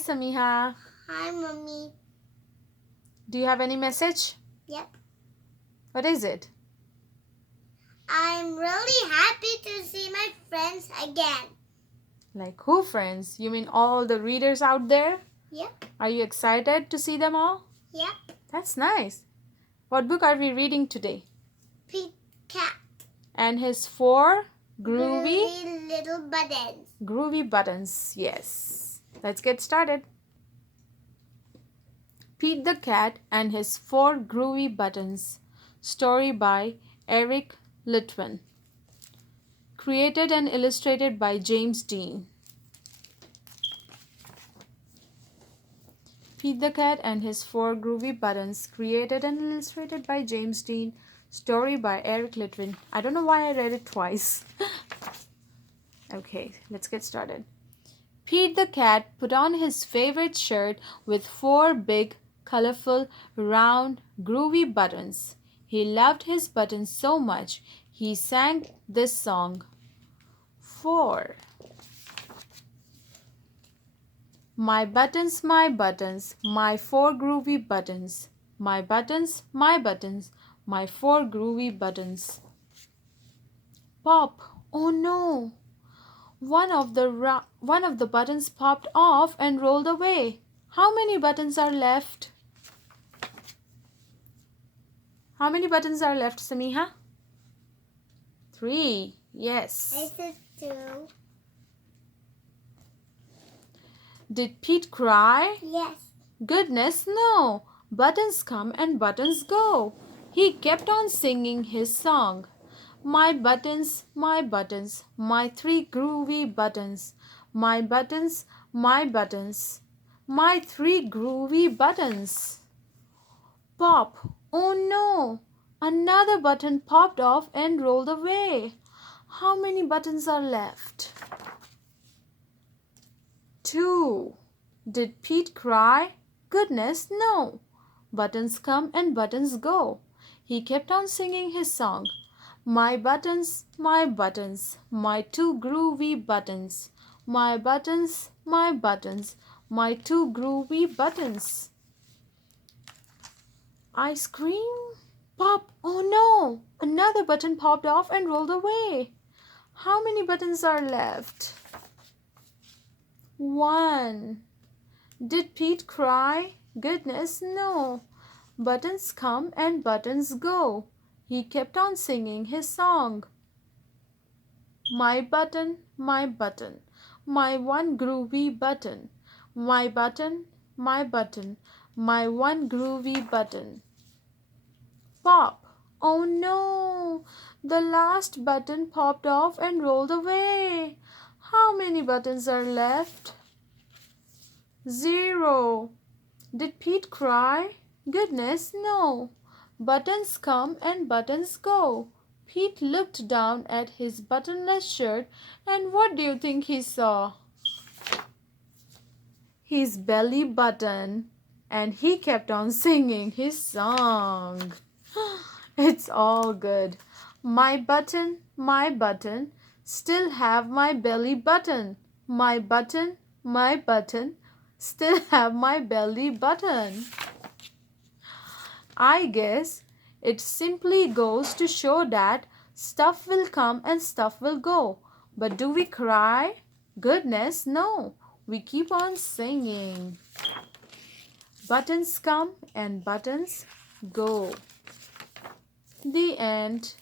Samiha, Hi, Mommy. do you have any message? Yep. What is it? I'm really happy to see my friends again. Like who, friends? You mean all the readers out there? Yep. Are you excited to see them all? Yep. That's nice. What book are we reading today? Pete Cat. And his four groovy little buttons. groovy buttons. Yes. Let's get started. Pete the Cat and his four groovy buttons. Story by Eric Litwin. Created and illustrated by James Dean. Pete the Cat and his four groovy buttons. Created and illustrated by James Dean. Story by Eric Litwin. I don't know why I read it twice. Okay, let's get started. Pete the Cat put on his favorite shirt with four big, colorful, round, groovy buttons. He loved his buttons so much, he sang this song. 4. My buttons, my four groovy buttons. My buttons, my four groovy buttons. Pop! Oh no! One of the buttons popped off and rolled away. How many buttons are left? How many buttons are left, Samiha? 3. Yes. I said 2. Did Pete cry? Yes. Goodness, no. Buttons come and buttons go. He kept on singing his song. My buttons, my three groovy buttons. My buttons, my three groovy buttons. Pop! Oh no! Another button popped off and rolled away. How many buttons are left? 2. Did Pete cry? Goodness, no. Buttons come and buttons go. He kept on singing his song. My buttons, my two groovy buttons. My buttons, my two groovy buttons. Ice cream? Pop! Oh no! Another button popped off and rolled away. How many buttons are left? 1. Did Pete cry? Goodness, no. Buttons come and buttons go. He kept on singing his song. My button, my one groovy button. My button, my one groovy button. Pop! Oh no! The last button popped off and rolled away. How many buttons are left? 0. Did Pete cry? Goodness, no. Buttons come and buttons go. Pete looked down at his buttonless shirt, and what do you think he saw? His belly button. And he kept on singing his song. It's all good. My button, still have my belly button. My button, still have my belly button. I guess it simply goes to show that stuff will come and stuff will go. But do we cry? Goodness, no. We keep on singing. Buttons come and buttons go. The end.